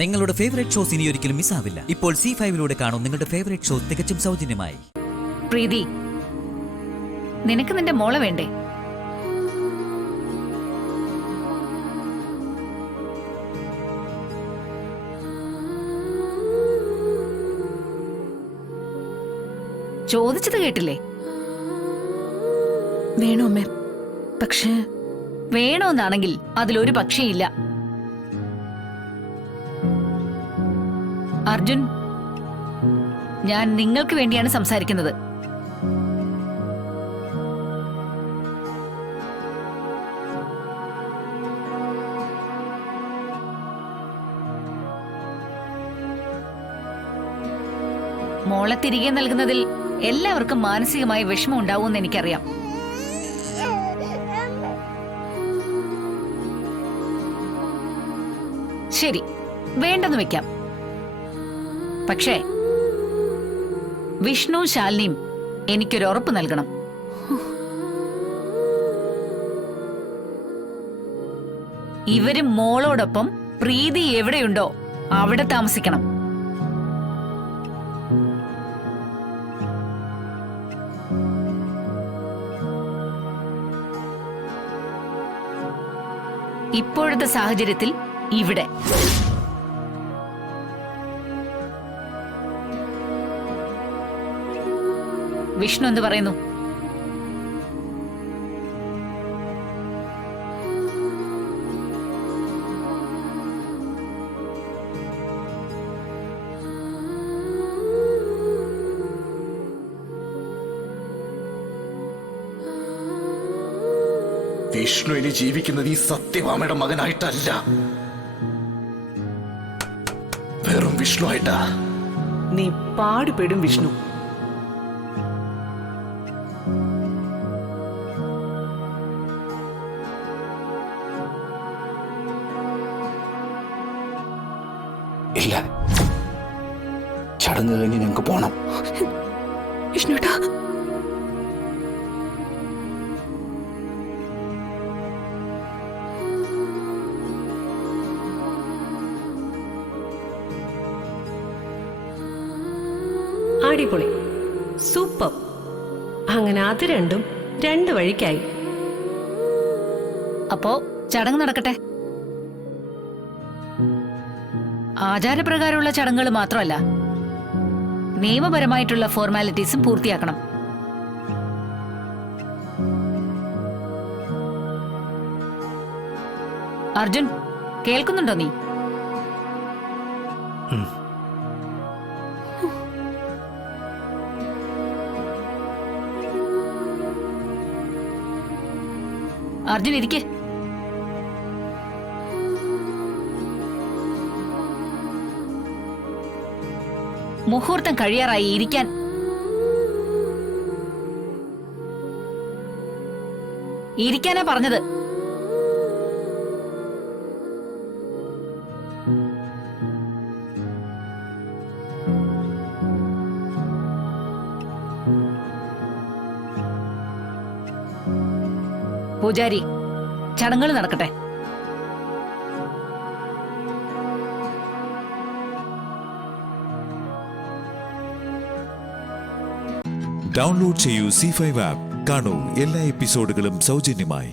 നിങ്ങളുടെ favourite shows ഇനി ഒരിക്കലും മിസ്സാവില്ല. ഇപ്പോൾ C5-ലൂടെ കാണും നിങ്ങളുടെ ഫേവറേറ്റ് ഷോ തികച്ചും സൗജന്യമായി. പ്രീതി, നിനക്ക് നിന്റെ മോളെ വേണ്ടേ? ചോദിച്ചത് കേട്ടില്ലേ? വേണോ അമ്മേ? പക്ഷേ വേണോന്നാണെങ്കിൽ അതിലൊരു പക്ഷേയില്ല. അർജുൻ, ഞാൻ നിങ്ങൾക്ക് വേണ്ടിയാണ് സംസാരിക്കുന്നത്. മോളെ തിരികെ നൽകുന്നതിൽ എല്ലാവർക്കും മാനസികമായ വിഷമം ഉണ്ടാവുമെന്ന് എനിക്കറിയാം. ശരി, വേണ്ടെന്ന് വെക്കാം. പക്ഷേ വിഷ്ണു ശാലിനിയും എനിക്കൊരു ഉറപ്പ് നൽകണം. ഇവര് മോളോടൊപ്പം പ്രീതി എവിടെയുണ്ടോ അവിടെ താമസിക്കണം. ഇപ്പോഴത്തെ സാഹചര്യത്തിൽ ഇവിടെ. വിഷ്ണു എന്ത് പറയുന്നു? വിഷ്ണു ഇനി ജീവിക്കുന്നത് ഈ സത്യഭാമയുടെ മകനായിട്ടല്ല, വെറും വിഷ്ണു ആയിട്ടാ. നീ പാടുപെടും വിഷ്ണു. ഇല്ല, ചടങ്ങ് കഴിഞ്ഞ് ഞങ്ങൾക്ക് പോണം. വിഷ്ണുട്ടാ, അടിപൊളി, സൂപ്പർ. അങ്ങനെ അത് രണ്ടും രണ്ട് വഴിക്കായി. അപ്പോ ചടങ്ങ് നടക്കട്ടെ. ആചാരപ്രകാരമുള്ള ചടങ്ങുകൾ മാത്രമല്ല, നിയമപരമായിട്ടുള്ള ഫോർമാലിറ്റീസും പൂർത്തിയാക്കണം. അർജുൻ, കേൾക്കുന്നുണ്ടോ നീ? അർജുൻ, ഇരിക്കെ. മുഹൂർത്തം കഴിയാറായി, ഇരിക്കാൻ. ഇരിക്കാനാ പറഞ്ഞത്. പൂജാരി, ചടങ്ങുകൾ നടക്കട്ടെ. ഡൗൺലോഡ് ചെയ്യൂ C5 ആപ്പ്. കാണൂ എല്ലാ എപ്പിസോഡുകളും സൗജന്യമായി.